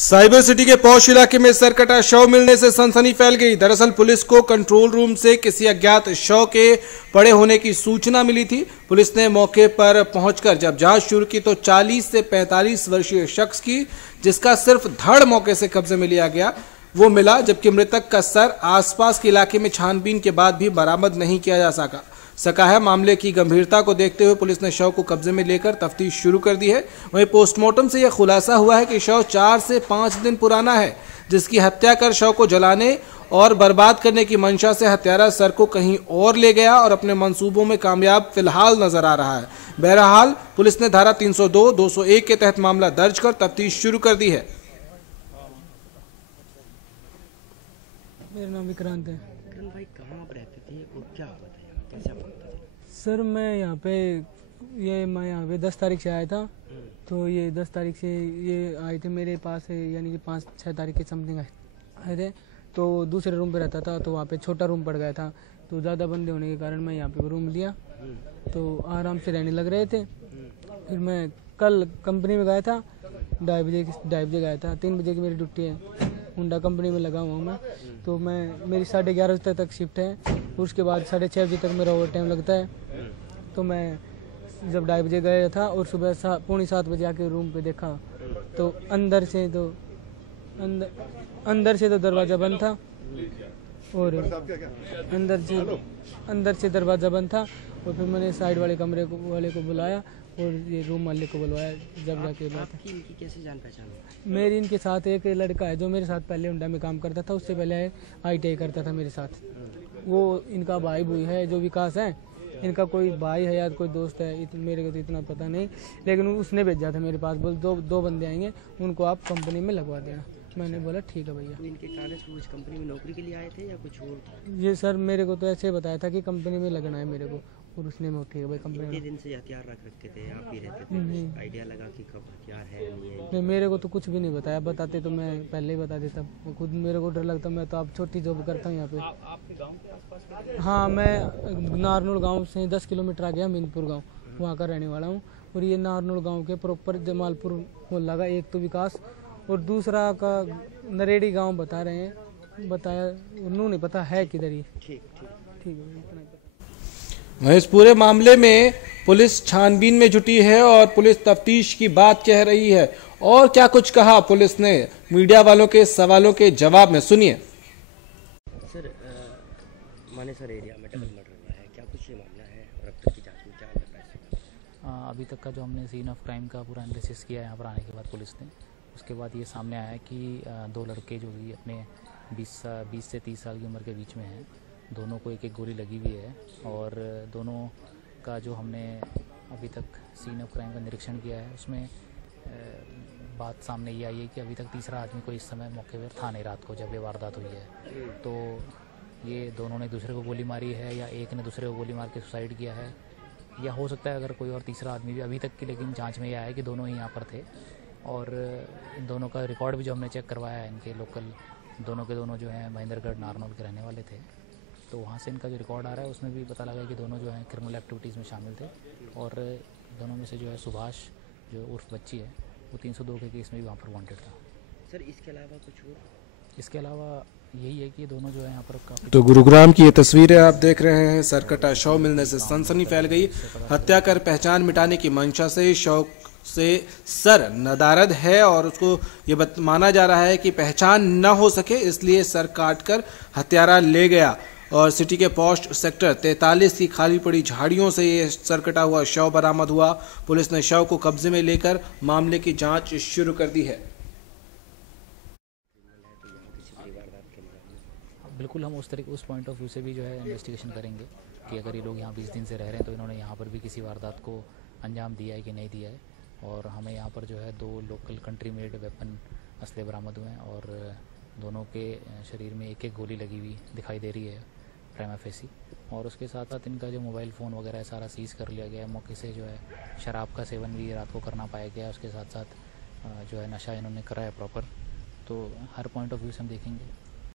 Cyber city के पौष इलाके में सरकटा शव मिलने से सनसनी फैल गई। दरअसल पुलिस को कंट्रोल रूम से किसी अज्ञात शव के पड़े होने की सूचना मिली थी। पुलिस ने मौके पर पहुंचकर जब जांच शुरू की तो 40 से 45 वर्षीय शख्स की, जिसका सिर्फ धड़ मौके से कब्जे में लिया गया, वो मिला, जबकि मृतक का सर आसपास के इलाके में छानबीन के बाद भी बरामद नहीं किया जा सका है। मामले की गंभीरता को देखते हुए पुलिस ने शव को कब्जे में लेकर तफ्तीश शुरू कर दी है। वहीं पोस्टमार्टम से यह खुलासा हुआ है कि शव 4 से 5 दिन पुराना है, जिसकी हत्या कर शव को जलाने और बर्बाद करने की मंशा से हत्यारा सर को कहीं और ले गया और अपने मंसूबों में कामयाब फिलहाल नजर आ रहा है। बहरहाल पुलिस ने धारा 302, 201 के तहत मामला दर्ज कर तफ्तीश शुरू कर दी है। मेरा नाम विक्रांत है। विक्रांत भाई, कहाँ आप रहते थे और क्या हुआ था यहाँ, कैसे हुआ था? सर मैं यहाँ पे 10 तारीख से आया था। तो ये 10 तारीख से ये आए थे मेरे पास, यानी कि 5-6 तारीख के समथिंग आए थे। तो दूसरे रूम पे रहता था, तो वहाँ पे छोटा रूम पड़ गया था, तो ज़्यादा बंदे होने के कारण मैं यहाँ पे रूम लिया, तो आराम से रहने लग रहे थे। फिर मैं कल कंपनी में गया था, 2:30 बजे गया था। 3 बजे की मेरी ड्यूटी है, हुंडा कंपनी में लगा हुआ हूँ मैं। तो मेरी 11:30 बजे तक शिफ्ट है, उसके बाद 6:30 बजे तक मेरा ओवर टाइम लगता है। तो मैं जब 2:30 बजे गया था और सुबह 6:45 बजे आके रूम पे देखा, तो अंदर से तो दरवाज़ा बंद था, और अंदर से दरवाज़ा बंद था। और फिर मैंने साइड वाले कमरे वाले को बुलाया और ये रूम मालिक को बुलवाया। जब जाके इनकी कैसे जान पहचान? मेरी इनके साथ एक लड़का है जो मेरे साथ पहले हुंडा में काम करता था, उससे पहले ITI करता था मेरे साथ। वो इनका भाई बुई है, जो विकास है, इनका कोई भाई है या कोई दोस्त है, मेरे को तो इतना पता नहीं, लेकिन उसने भेजा था मेरे पास, बोल दो बंदे आएंगे, उनको आप कंपनी में लगवा देना। मैंने बोला ठीक है भैया। तो इनके कागज कुछ कंपनी में नौकरी के लिए आए थे या कुछ और? ये सर मेरे को तो ऐसे बताया था कि कंपनी में लगना है मेरे को, और उसने मैं ठीक है भाई कंपनी में। दिन से हथियार रख रखे थे, आप भी रहते थे, आइडिया लगा कि कब हथियार है नहीं है? नहीं, मेरे को तो कुछ भी नहीं बताया, बताते तो मैं पहले ही बता देता। खुद मेरे को डर लगता, मैं तो आप छोटी जॉब करता हूँ यहाँ पे। आपके गाँव के आसपास? हाँ, मैं नारनौल गाँव से 10 किलोमीटर आ गया मीनपुर गाँव, वहाँ का रहने वाला हूँ। और ये नारनौल गाँव के प्रॉपर जमालपुर मोहल्ला का एक तो विकास और दूसरा का नरेड़ी गाँव बता रहे हैं, बताया उन्होंने नहीं पता है किधर ही। ठीक है, इतना पता। वहीं इस पूरे मामले में पुलिस छानबीन में जुटी है और पुलिस तफ्तीश की बात कह रही है। और क्या कुछ कहा पुलिस ने मीडिया वालों के सवालों के जवाब में, सुनिए। सर, मानेसर एरिया में डबल मर्डर हुआ है, क्या कुछ ये मामला है और अब तक की जांच में क्या लग रहा है? अभी तक का जो हमने सीन ऑफ क्राइम का पूरा एनालिसिस किया है यहाँ पर आने के बाद पुलिस ने, उसके बाद ये सामने आया कि 2 लड़के जो भी अपने 20 से 30 साल की उम्र के बीच में हैं, दोनों को एक गोली लगी हुई है। और दोनों का जो हमने अभी तक सीन ऑफ क्राइम का निरीक्षण किया है, उसमें बात सामने ये आई है कि अभी तक तीसरा आदमी कोई इस समय मौके पर था नहीं रात को जब ये वारदात हुई है। तो ये दोनों ने दूसरे को गोली मारी है या एक ने दूसरे को गोली मार के सुसाइड किया है, या हो सकता है अगर कोई और तीसरा आदमी भी। अभी तक की लेकिन जांच में यह आया है कि दोनों ही यहाँ पर थे। और इन दोनों का रिकॉर्ड भी जो हमने चेक करवाया है, इनके लोकल दोनों के दोनों जो हैं महेंद्रगढ़ नारनौल के रहने वाले थे, तो वहाँ से इनका जो रिकॉर्ड आ रहा है उसमें भी पता लगा कि दोनों जो हैं क्रिमिनल एक्टिविटीज़ में शामिल थे। और दोनों में से जो है सुभाष जो उर्फ बच्ची है, वो 302 के केस में भी वहाँ पर वांटेड था। सर, इसके अलावा कुछ और? इसके अलावा यही है कि दोनों जो है यहाँ पर काफ़ी। तो गुरुग्राम की ये तस्वीरें आप देख रहे हैं। सरकटा शव मिलने से सनसनी फैल गई। हत्या कर पहचान मिटाने की मंशा से शव से सर नदारद है और उसको ये माना जा रहा है कि पहचान न हो सके, इसलिए सर काटकर हत्यारा ले गया। और सिटी के पोस्ट सेक्टर 43 की खाली पड़ी झाड़ियों से ये सरकटा हुआ शव बरामद हुआ। पुलिस ने शव को कब्जे में लेकर मामले की जांच शुरू कर दी है। बिल्कुल, हम उस पॉइंट ऑफ व्यू से भी जो है इन्वेस्टिगेशन करेंगे कि अगर ये लोग यहाँ 20 दिन से रह रहे हैं तो इन्होंने यहाँ पर भी किसी वारदात को अंजाम दिया है कि नहीं दिया है। और हमें यहाँ पर जो है 2 लोकल कंट्री मेड वेपन असले बरामद हुए हैं और दोनों के शरीर में एक गोली लगी हुई दिखाई दे रही है प्राइमा फेसी। और उसके साथ साथ इनका जो मोबाइल फ़ोन वगैरह है सारा सीज़ कर लिया गया है। मौके से जो है शराब का सेवन भी रात को करना पाया गया है। उसके साथ साथ जो है नशा इन्होंने करा है प्रॉपर। तो हर पॉइंट ऑफ व्यू से हम देखेंगे।